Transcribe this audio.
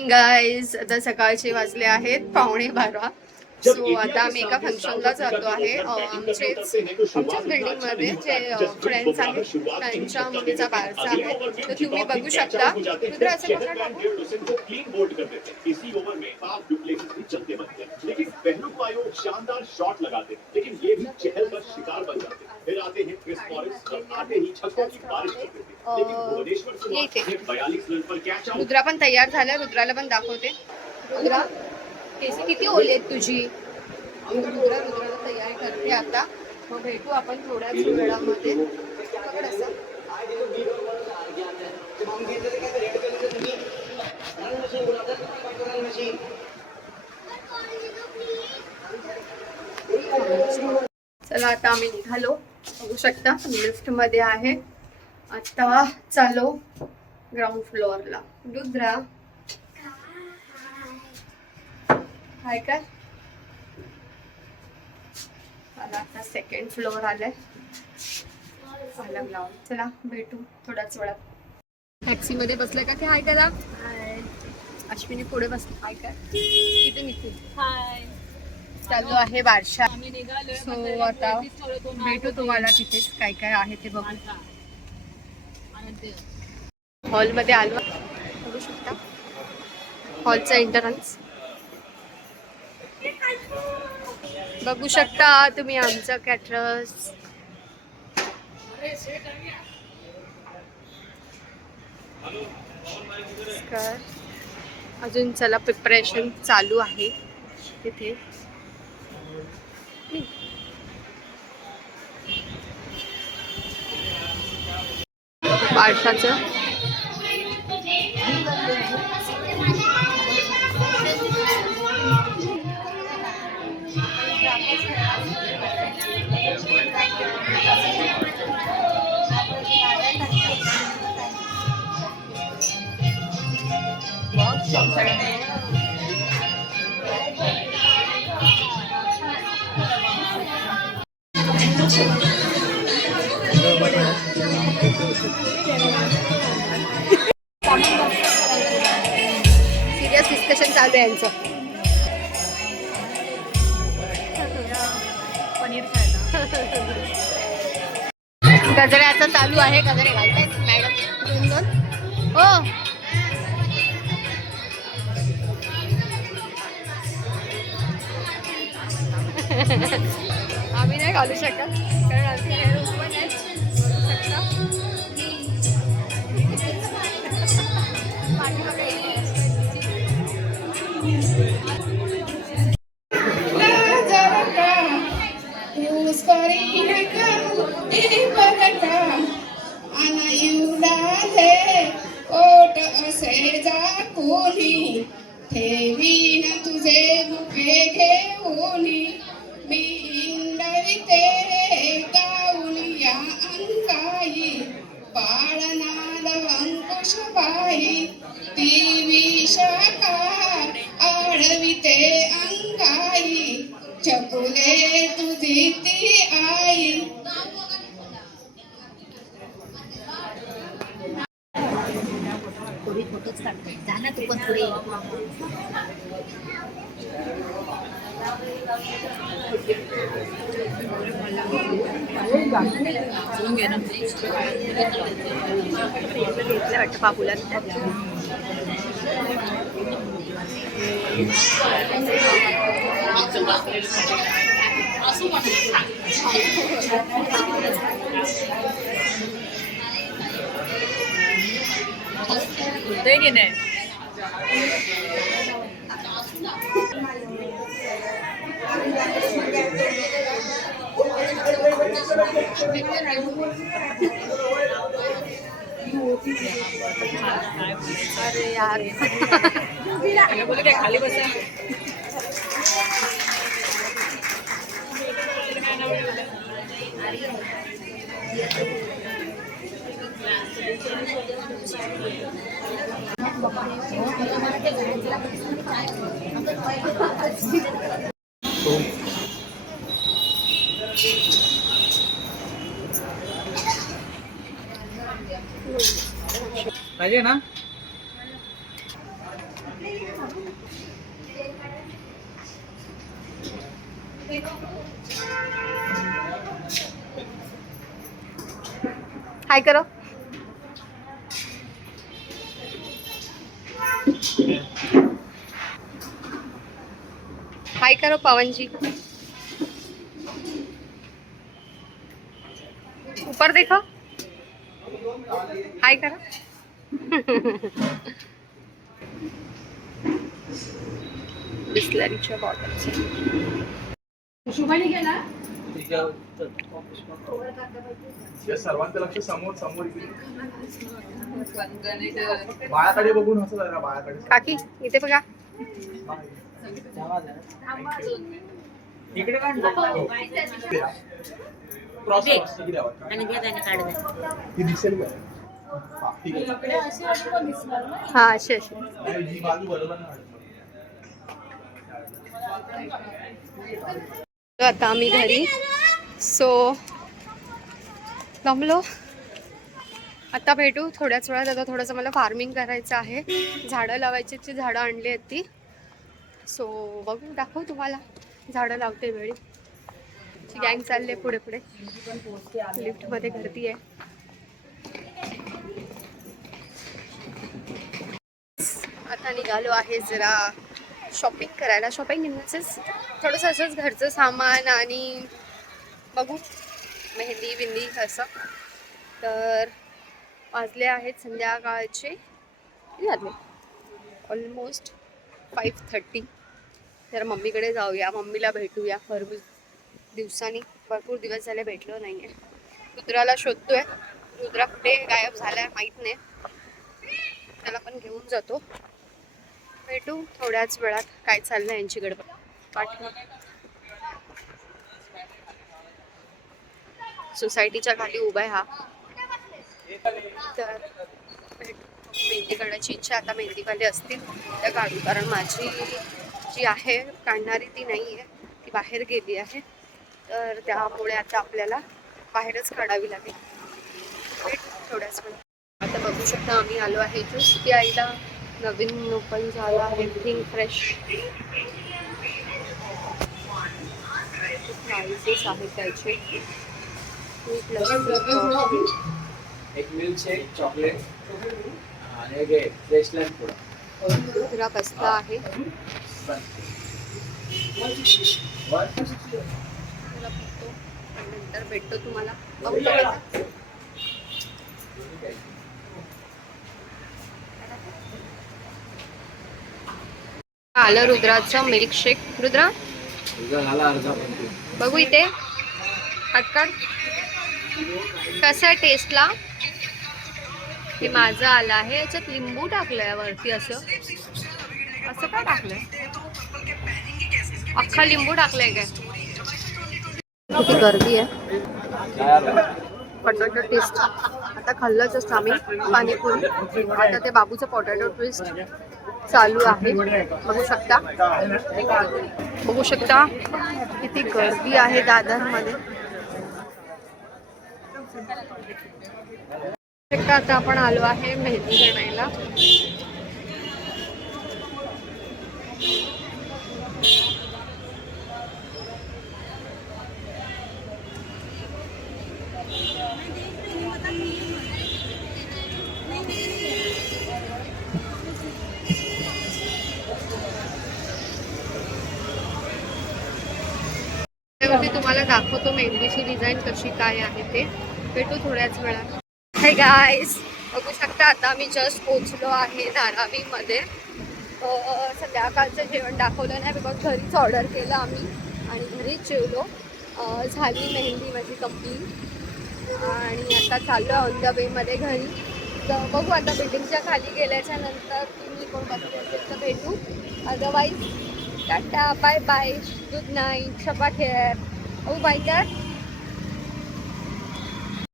Guys आता सकाळचे वाजले आहेत पावणे बारा सो आता आम्ही एका फंक्शनला जातो आहे आमचेच आमच्याच बिल्डिंगमध्ये जे फ्रेंड्स आहेत त्यांच्या मुलीचा बारसा आहे तर तुम्ही बघू शकता असं आयोग शानदार शॉट लगाते। हैं लेकिन ये भी चहल का शिकार बन जाते। हैं फिर आते हैं क्रिस मॉरिस और आते ही छक्कों की बारिश कर देते हैं लेकिन भुवनेश्वर ये थे. कुमार ने बयालीस रन पर कैच आउट रुद्रा पण तयार झालाय रुद्राला पण दाखवते. रुद्रा केसी किती ओले आहेत तुझी? रुद्रा रुद्राला तयार करते आता. मग भेटू आपण थोड्याच वेळामध्ये. पकड असं. चला आता आम्ही निघालो. बघू शकता लिफ्टमध्ये आहे. आता चालो ग्राउंड फ्लोअरला रुद्रा. हाय काय मला आता सेकंड फ्लोअर आलाय. आला ग्राउंड चला भेटू थोड्याच वेळात. टॅक्सी मध्ये बसलाय का? की हाय करा अश्विनी पुढे बसली. हाय काय इथे निघू हाय. चालू आहे बारशा. सो आता भेटू तुम्हाला तिथेच काय काय आहे ते बघू. हॉलमध्ये आलो. बघू शकता. हॉलचा एंटरन्स बघू शकता तुम्ही आमचं कॅटरस अजून चला प्रिपरेशन चालू आहे तिथे. बारशाचं सिरियस डिस्कशन चालू आहे यांचं. गजऱ्याचं चालू आहे गजरे घालतायत मॅडम. दोन दोन. हो. आम्ही नाही घालू शकत. कारण आमचे ठेवीन तुझे बुके घेऊनी मी इंडविते. घेऊन घे ना. घेतलं अरे यार अगं खाली बसा. అదేనా हाय करो हाय करो पवन जी ऊपर देखो। हाय करो। बिस्लरीच्या बॉटल्स या सर्वांचं लक्ष समोर समोर इकडे. बाळाकडे बघून बाळाकडे. काकी इथे बघा. इकडे काय क्रॉस क्रॉस इकडे आवाज. आणि घे त्याने काढ ती दिसेल का? हा, ठीक आहे. हा असे असे नाही, ही बाजू बरोबर नाही वाटत. तर आता आम्ही घरी. सो जमलो आता भेटू थोड्याच वेळात. आता थोडंसं मला फार्मिंग करायचं आहे. झाडं लावायची जी झाडं आणली आहेत ती. सो बघू दाखवू तुम्हाला. झाडं लावते वेळी. गँग चालले पुढे पुढे. लिफ्टमध्ये गर्दी आहे. आता निघालो आहे जरा शॉपिंग करायला. शॉपिंग इन थोडंसं असंच घरचं सामान आणि बघू. मेहंदी बिंदी असं. तर वाजले आहेत संध्याकाळचे. किती वाजले? ऑलमोस्ट फाईव्ह थर्टी तर मम्मीकडे जाऊया. मम्मीला भेटूया. भरपूर दिवसांनी भरपूर दिवस झाले भेटलो नाही आहे रुद्राला शोधतोय. रुद्रा कुठे गायब झाला माहीत नाही. त्याला पण घेऊन जातो. भेटू थोड्याच वेळात काय चाललंय यांची गडबड. पाठवा. सोसायटीच्या खाली उभा आहे हा. तर मेहंदी काढायची इच्छा आता मेहंदीवाले असतील. त्या काढू. कारण माझी जी आहे काढणारी ती नाही आहे ती बाहेर गेली आहे. तर त्यामुळे आता आपल्याला बाहेरच काढावी लागेल. भेटू थोड्याच वेळात आता बघू शकता आम्ही आलो आहे ज्यूस प्यायला नवीन ओपन झाला आहे. थिंक फ्रेश प्राइसेस आहेत त्याचे. चॉकलेट आणि एक आहे वर त्याला पितो आणि नंतर भेटतो तुम्हाला. आलं रुद्राचं मिल्कशेक रुद्रा? बघू इथे. पटकन. कसं आहे टेस्टला हे माझं आलं आहे. याच्यात लिंबू टाकलंय वरती असं. असं काय टाकलंय? अख्खा लिंबू टाकलंय काय? किती गर्दी आहे. पटाटो ट्विस्ट आता खाल्लंच असतं आम्ही पाणीपुरी. आता ते बाबूचं पोटॅटो ट्विस्ट चालू आहे. बघू शकता. बघू शकता किती गर्दी आहे दादरमध्ये शकता आता आपण आलो आहे मेहंदी गणायला मी तुम्हाला दाखवतो मेहंदीची डिझाईन कशी काय आहे ते. भेटू थोड्याच वेळात. हे गायस बघू शकता आता मी जस्ट पोचलो आहे धारावीमध्ये. संध्याकाळचं जेवण दाखवलं नाही बिकॉज घरीच ऑर्डर केलं आम्ही आणि घरीच जेवलो. झाली मेहंदी माझी कंप्लीट आणि आता चाललो ऑन द वेमध्ये घरी. तर बघू आता बिल्डिंगच्या खाली गेल्याच्यानंतर तुम्ही कोण बसले असेल तर भेटू. Otherwise tata bye bye good night शपा खेळ ओ बाय